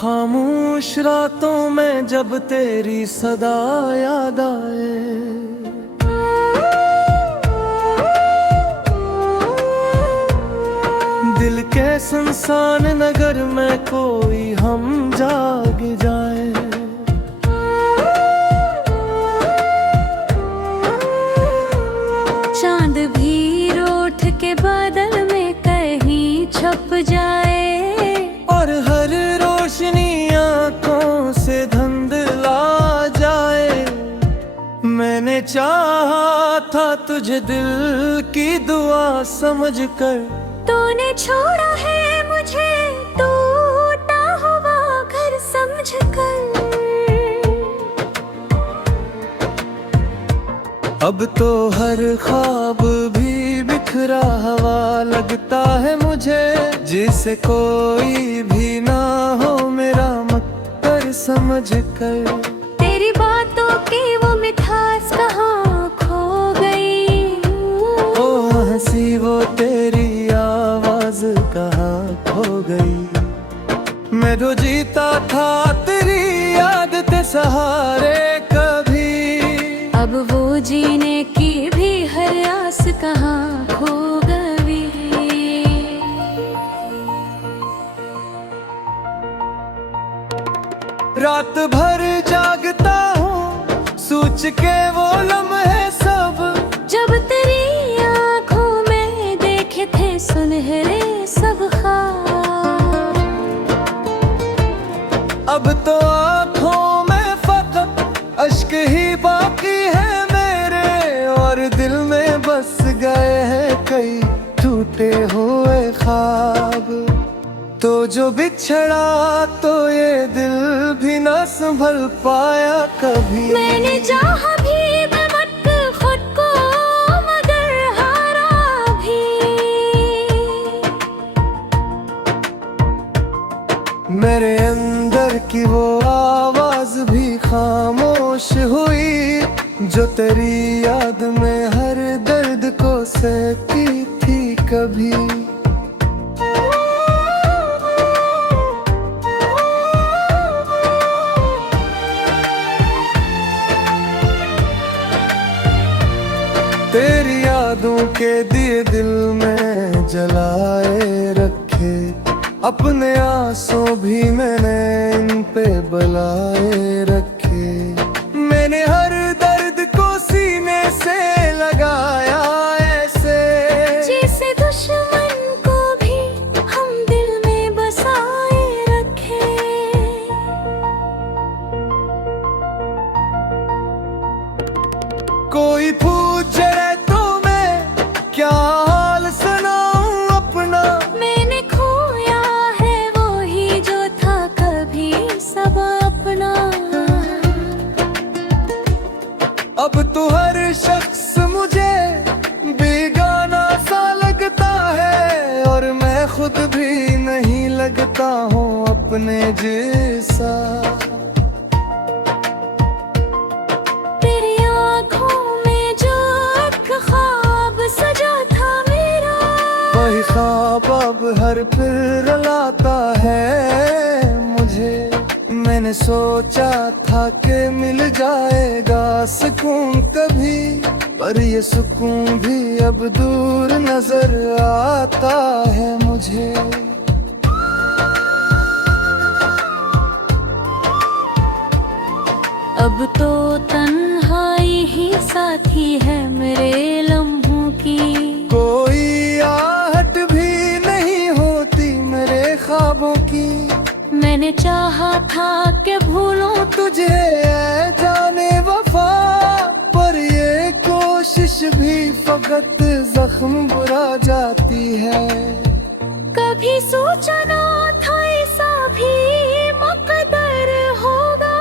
खामोश रातों में जब तेरी सदा याद आए, दिल के सुनसान नगर में कोई हम जाग जाए। चांद भी रूठ के बादल में कहीं छुप जाए, और हर रोशनी आंखों से धुंधला जाए। मैंने चाहा था तुझे दिल की दुआ समझकर, तूने छोड़ा है मुझे टूटा हुआ घर समझकर। अब तो हर ख्वाब भी बिखरा हुआ लगता है मुझे, जिसे कोई भी ना हो मेरा मक्कर समझकर। तेरी बातों की वो मिठास कहाँ खो गई, ओ हंसी वो तेरी आवाज कहाँ खो गई। मैं तो जीता था तेरी याद के सहारे कभी, अब वो जीने की भी हर आस कहाँ खो गई। रात भर जागता हूँ सोच के वो लम्हे सब, जब तेरी आँखों में देखे थे सुनहरे सब ख्वाब। अब तो आँखों में फकत अश्क ही बाकी है मेरे, और दिल में बस गए हैं कई टूटे हुए ख्वाब। तो जो बिछड़ा तो ये दिल भी ना संभल पाया कभी। मैंने चाहा भी बट खुद को मगर हारा भी। मेरे अंदर की वो आवाज भी खामोश हुई, जो तेरी याद में हर दर्द को सहती थी कभी। तेरी यादों के दिए दिल में जलाए रखे, अपने आंसू भी मैंने इन पे बलाए रखे। मैंने हर दर्द को सीने से लगाया ऐसे, जैसे दुश्मन को भी हम दिल में बसाए रखे। कोई पूछे तो मैं क्या हाल सुनाऊं अपना, मैंने खोया है वो ही जो था कभी सब अपना। अब तो हर शख्स मुझे बेगाना सा लगता है, और मैं खुद भी नहीं लगता हूँ अपने जैसा। तेरी आँखों में जो एक ख्वाब सजा था मेरा, वही ख्वाब अब हर फिर रुलाता है मुझे। मैंने सोचा था कि मिल जाएगा सुकून कभी, पर ये सुकून भी अब दूर नजर आता है मुझे। अब तो तन्हाई ही साथी है मेरे लम्हों की। कोई आहट भी नहीं होती मेरे ख्वाबों की। मैंने चाहा था कि भूलूं तुझे ऐ जाने वफा, पर ये कोशिश भी फकत जख्म बुरा जाती है। कभी सोचा ना था ऐसा भी मकदर होगा,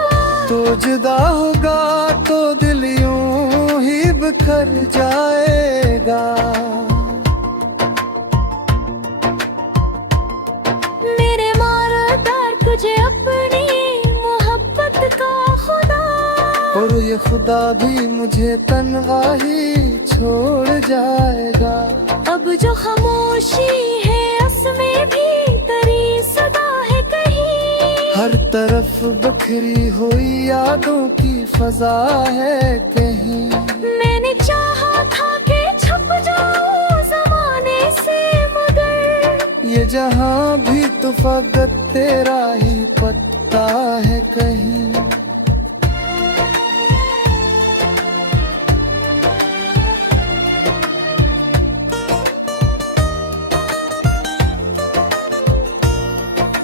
तो जुदा होगा तो दिल यूं ही बिखर जाएगा। मेरे मारदार तुझे अपनी मोहब्बत का खुदा, और ये खुदा भी मुझे तन्हा ही छोड़ जाएगा। अब जो खामोशी है उसमें भी तेरी सदा है कहीं। हर तरफ बिखरी हुई यादों की फजा है कहीं। मैंने चाहा था कि छुप जाऊं ज़माने से, मगर ये जहां भी तो फकत तेरा ही पता है कहीं।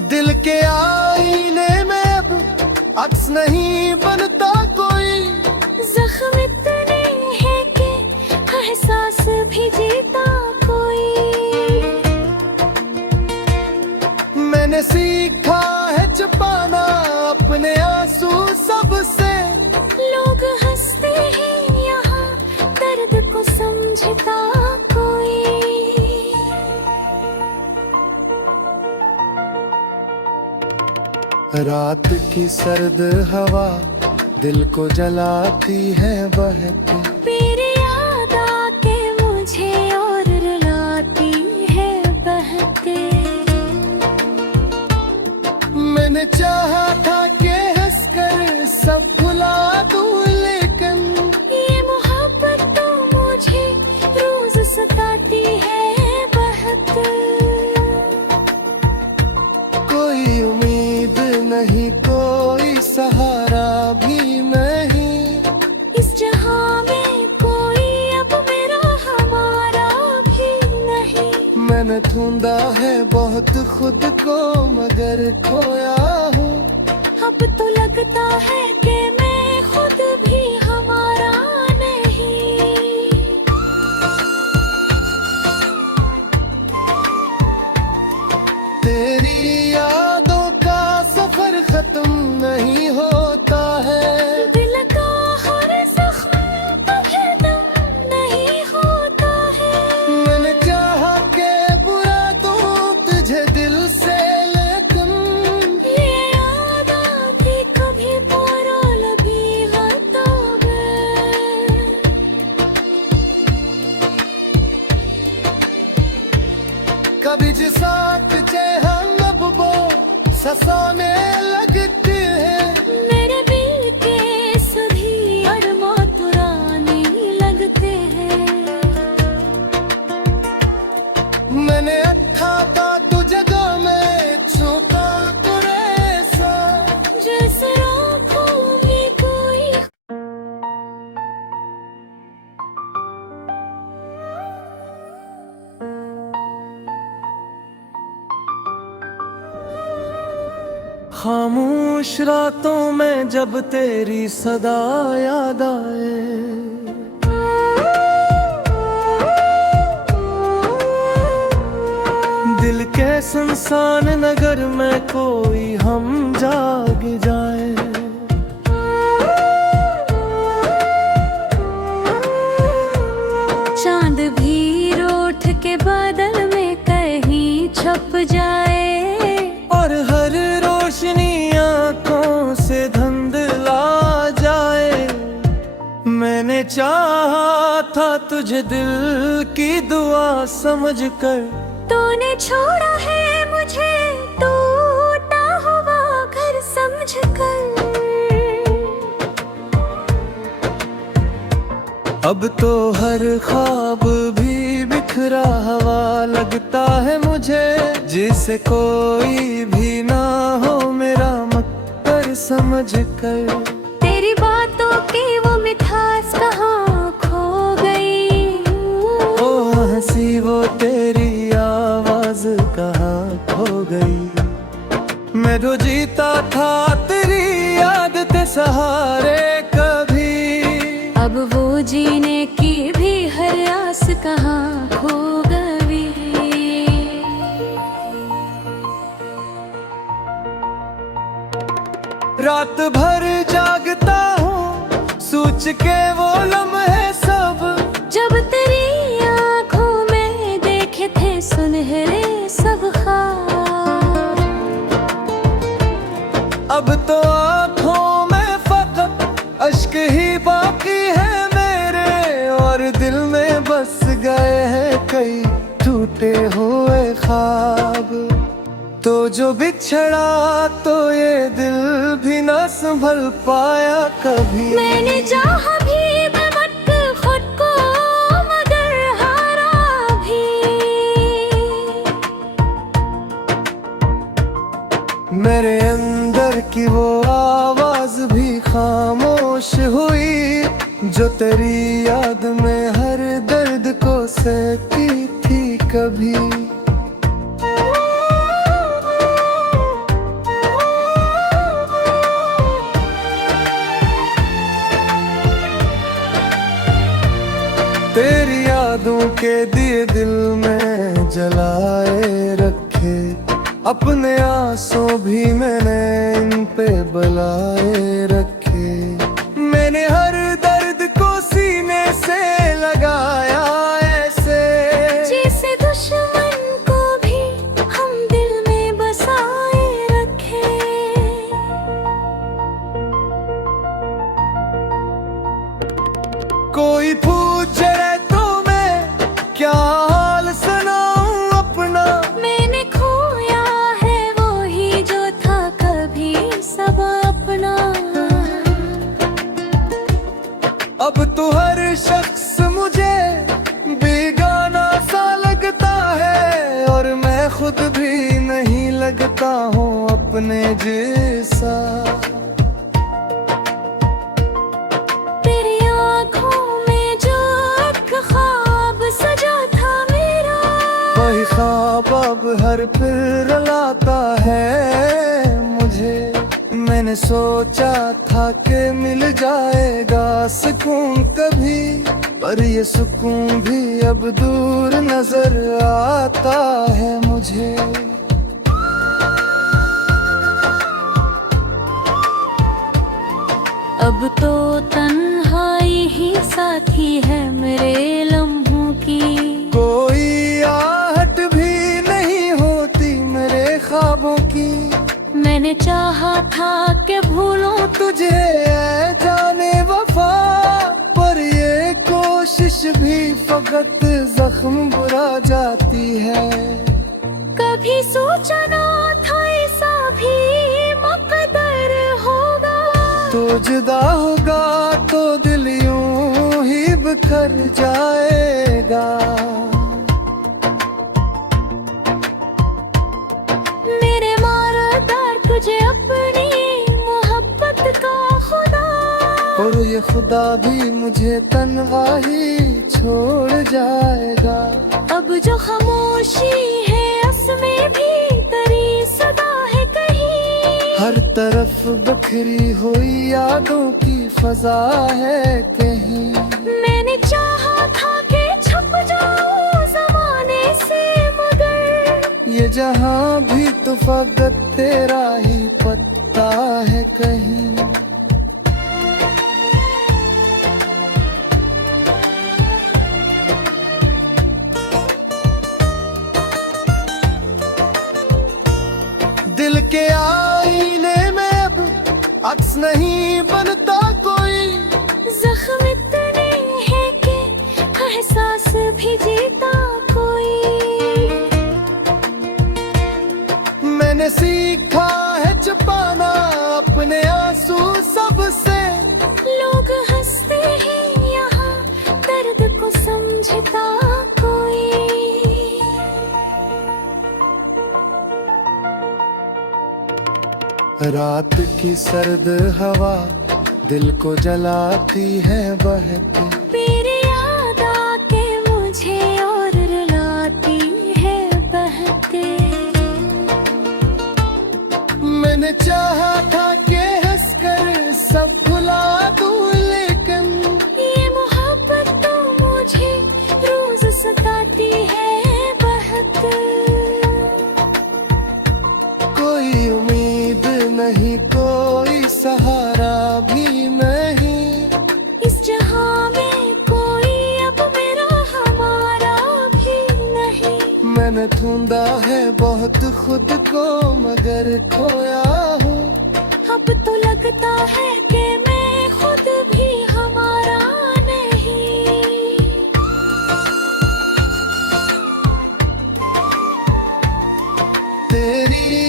दिल के आईने में अब अक्स नहीं बनता कोई, जख्म इतने हैं कि एहसास भी जीता कोई। मैंने सीखा है छुपाना अपने आंसू सबसे, लोग हंसते हैं यहाँ दर्द को समझता कोई। रात की सर्द हवा दिल को जलाती है बहके, तेरी याद आके मुझे और रुलाती है बहके। मैंने चाहा था कि हंसकर सब भुला दूं, लेकिन ये मोहब्बत तो मुझे रोज सताती है बहके। कोई उम्मीद नहीं, कोई सहारा भी नहीं, इस जहां में कोई अब मेरा हमारा भी नहीं। मैंने ढूंढा है बहुत खुद को मगर खोया हूँ। अब तो लगता है कि मैं खुद भी हमारा नहीं। तेरी यादों का सफर खत्म नहीं होता है, दिल का हर जख्म कभी दम नहीं होता है। मैंने चाहा के बुरा दूं तुझे दिल से, लेकिन ये याद आती कभी पारोल भी हटोगे। कभी जिसाक हम अब वो ससाने लगते हैं। मेरे दिल के सभी अरमां पुराने लगते हैं। मैंने अच्छा था तू जगह में छुपा तुरे सा, जैसे आँखों में कोई खामोश रातों में जब तेरी सदा याद आए, दिल के सुनसान नगर में कोई हम जाग जाए। चांद भी रोठ के बादल में कहीं छप जाए, और हर रोशनी आंखों से धुंधला जाए। मैंने चाहा था तुझे दिल की दुआ समझकर, तूने छोड़ा है मुझे टूटा हुआ घर समझकर। अब तो हर ख्वाब भी बिखरा हवा लगता है मुझे, जिसे कोई भी ना हो मेरा मक्कर समझकर। तेरी बातों की वो मिठास कहाँ खो गई, ओ हंसी वो तेरी आवाज कहाँ खो गई। मैं तो जीता था तेरी याद ते सहारे कभी, अब वो जीने की भी हर आस कहाँ खो गई। रात भर जागता हूँ सोच के वो लम्हे सब, जब तेरी आँखों में देखे थे सुनहरे सब ख्वाब। अब तो आँखों में फकत अश्क ही बाकी है मेरे, और दिल में बस गए हैं कई टूटे हुए ख्वाब। तो जो बिछड़ा तो ये दिल भी ना संभल पाया कभी। मैंने चाहा भी मैं मत खुद को मगर हारा भी। मेरे अंदर की वो आवाज भी खामोश हुई जो तेरी याद में हर दर्द को सहती थी कभी। तेरी यादों के दिए दिल में जलाए रखे, अपने आंसू भी मैंने इन पे बलाए रखे। मैंने हर दर्द को सीने से लगाया ऐसे, जैसे दुश्मन को भी हम दिल में बसाए रखे। कोई पूछे तो मैं क्या हाल सुनाऊं अपना। मैंने खोया है वो ही जो था कभी सब अपना। अब तो हर शख्स मुझे बेगाना सा लगता है, और मैं खुद भी नहीं लगता हूँ अपने जैसा। तेरी आँखों में जो एक ख्वाब सजा था मेरा, वही ख्वाब अब हर फिर लाता है मुझे। मैंने सोचा था कि मिल जाएगा सुकून कभी, पर ये सुकून भी अब दूर नजर आता है मुझे। अब तो तन्हाई ही साथी है मेरे लम्हों की। कोई आहट भी नहीं होती मेरे ख्वाबों की। मैंने चाहा था कि भूलूं तुझे ऐ जाने वफा, पर ये कोशिश भी फकत जख्म बुरा जाती है। कभी सोचा ना था ऐसा भी मकदर होगा। तो जुदा होगा तो दिल यूं ही बिखर जाएगा। मेरे मारदार तुझे अपनी मोहब्बत का खुदा, और ये खुदा भी मुझे तन्हाई छोड़ जाएगा। अब जो खामोशी है उसमें भी तेरी सदा है कहीं। हर तरफ बिखरी हुई यादों की फजा है कहीं। मैंने चाहा था कि छुप जाऊं जमाने से, मगर ये जहां भी तो फकत तेरा ही पता है कहीं। दिल के आईने में अब अक्स नहीं बनता कोई। जख्म इतने हैं कि एहसास भी जीता कोई। मैंने सीखा है छुपाना अपने आंसू सबसे। लोग हंसते हैं यहाँ दर्द को समझता कोई। रात की सर्द हवा दिल को जलाती है बहके। तेरी याद आके मुझे और रुलाती है बहके। मैंने चाहा था कि हंसकर सब भुला दूं, लेकिन ये मोहब्बत तो मुझे रोज सताती है बहक। कोई उम्मीद नहीं, कोई सहारा भी नहीं। इस जहां में कोई अब मेरा हमारा भी नहीं। मैंने ढूंढा है बहुत खुद को मगर खोया हूँ। अब तो लगता है कि मैं खुद भी हमारा नहीं। तेरी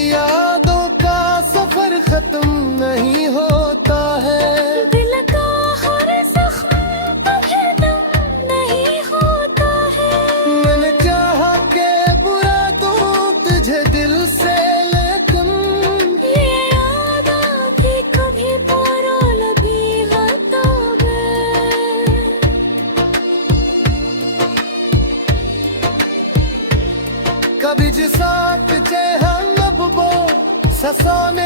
सांसों ने